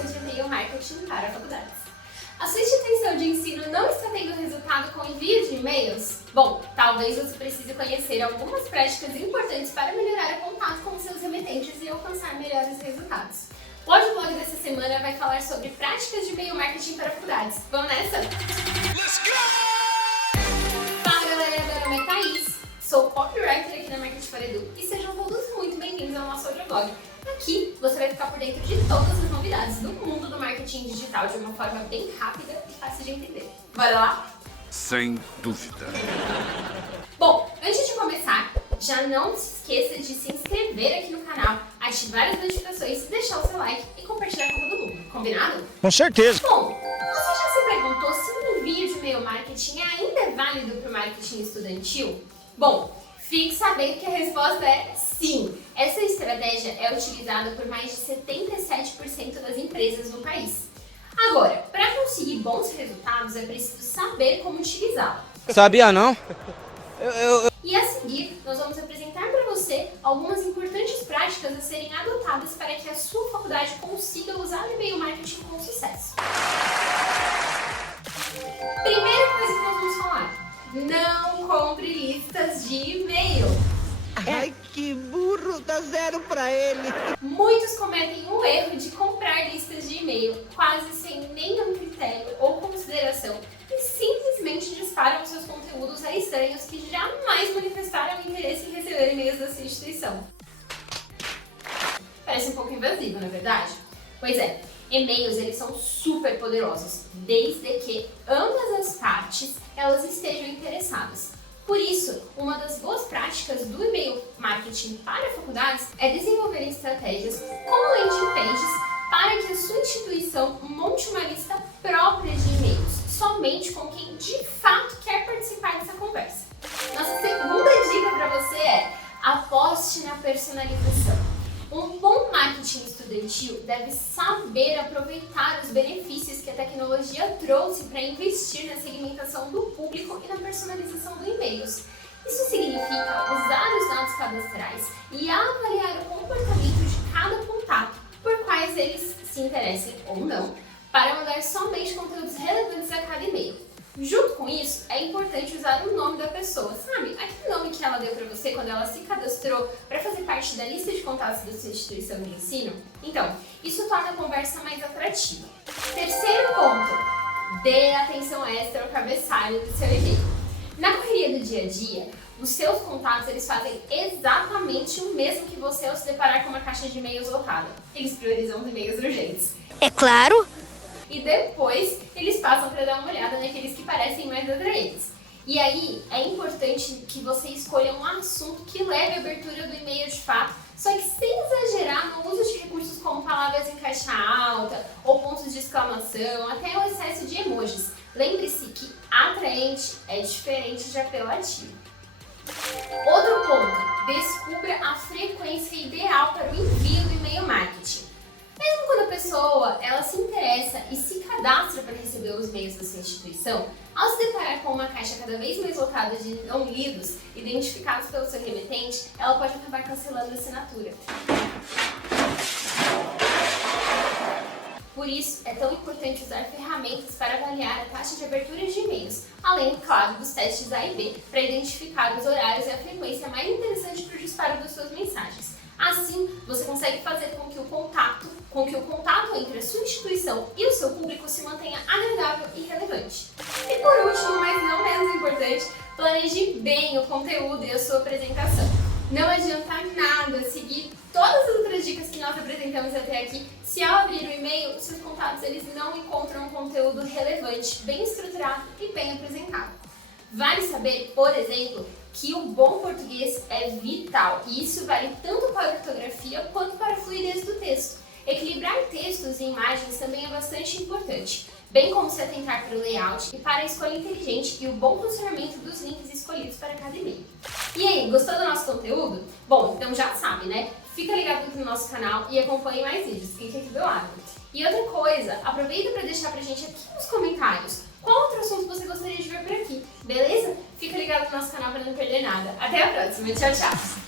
práticas de e-mail marketing para faculdades. A sua instituição de ensino não está tendo resultado com o envio de e-mails? Bom, talvez você precise conhecer algumas práticas importantes para melhorar o contato com seus remetentes e alcançar melhores resultados. O audiolog dessa semana vai falar sobre práticas de e-mail marketing para faculdades. Vamos nessa? Let's go! Fala galera, meu nome é Thaís, sou copywriter aqui na Marketing for Edu e sejam todos muito bem-vindos ao nosso audiolog. Aqui você vai ficar por dentro de todas as novidades do mundo do marketing digital de uma forma bem rápida e fácil de entender. Bora lá? Sem dúvida. Bom, antes de começar, já não se esqueça de se inscrever aqui no canal, ativar as notificações, deixar o seu like e compartilhar com todo mundo. Combinado? Com certeza. Bom, você já se perguntou se o envio de e-mail marketing ainda é válido para o marketing estudantil? Bom, fique sabendo que a resposta é sim. Essa estratégia é utilizada por mais de 77% das empresas no país. Agora, para conseguir bons resultados é preciso saber como utilizá-la. Sabia não? E a seguir, nós vamos apresentar para você algumas importantes práticas a serem adotadas para que a sua faculdade consiga usar o e-mail marketing com sucesso. Primeira coisa que nós vamos falar: não compre listas de e-mail. Ai, que burro, dá zero pra ele. Muitos cometem o erro de comprar listas de e-mail quase sem nenhum critério ou consideração e simplesmente disparam seus conteúdos a estranhos que jamais manifestaram interesse em receber e-mails da sua instituição. Parece um pouco invasivo, não é verdade? Pois é, e-mails eles são super poderosos, desde que ambas as partes elas estejam interessadas. Por isso, uma das boas práticas do e-mail marketing para faculdades é desenvolver estratégias como landing pages para que a sua instituição monte uma lista própria de e-mails, somente com quem de fato quer participar dessa conversa. Nossa segunda dica para você é: aposte na personalização. Um bom marketing estudantil deve saber aproveitar os benefícios que a tecnologia trouxe para investir na segmentação do público e na personalização dos e-mails. Isso significa usar os dados cadastrais e avaliar o comportamento de cada contato, por quais eles se interessem ou não, para mandar somente conteúdos relevantes a cada e-mail. Junto com isso, é importante usar o nome da pessoa, sabe? Aquele nome que ela deu para você quando ela se cadastrou para fazer parte da lista de contatos da sua instituição de ensino. Então, isso torna a conversa mais atrativa. Terceiro ponto: dê atenção extra ao cabeçalho do seu e-mail. Na correria do dia a dia, os seus contatos eles fazem exatamente o mesmo que você ao se deparar com uma caixa de e-mails lotada. Eles priorizam os e-mails urgentes. É claro. E depois eles passam para dar uma olhada naqueles que parecem mais atraentes. E aí é importante que você escolha um assunto que leve a abertura do e-mail de fato, só que sem exagerar no uso de recursos como palavras em caixa alta ou pontos de exclamação, até o excesso de emojis. Lembre-se que atraente é diferente de apelativo. Outro ponto: descubra a frequência ideal para o envio do e-mail marketing. Mesmo quando a pessoa ela se interessa e se cadastra para receber os e-mails da sua instituição, ao se deparar com uma caixa cada vez mais lotada de não lidos, identificados pelo seu remetente, ela pode acabar cancelando a assinatura. Por isso, é tão importante usar ferramentas para avaliar a taxa de abertura de e-mails, além, claro, dos testes A e B, para identificar os horários e a frequência mais interessante para o disparo das suas mensagens. Assim, você consegue fazer com que o contato entre a sua instituição e o seu público se mantenha agradável e relevante. E por último, mas não menos importante, planeje bem o conteúdo e a sua apresentação. Não adianta nada seguir todas as outras dicas que nós apresentamos até aqui se ao abrir o e-mail, os seus contatos eles não encontram um conteúdo relevante, bem estruturado e bem apresentado. Vale saber, por exemplo, que o bom português é vital e isso vale tanto para a ortografia quanto para a fluidez do texto. Equilibrar textos e imagens também é bastante importante, bem como se atentar para o layout e para a escolha inteligente e o bom funcionamento dos links escolhidos para cada e-mail. E aí, gostou do nosso conteúdo? Bom, então já sabe, né? Fica ligado aqui no nosso canal e acompanhe mais vídeos, fique aqui do lado. E outra coisa, aproveita para deixar pra gente aqui nos comentários qual outro assunto você gostaria de ver por aqui, beleza? Fica ligado no nosso canal para não perder nada. Até a próxima, tchau, tchau!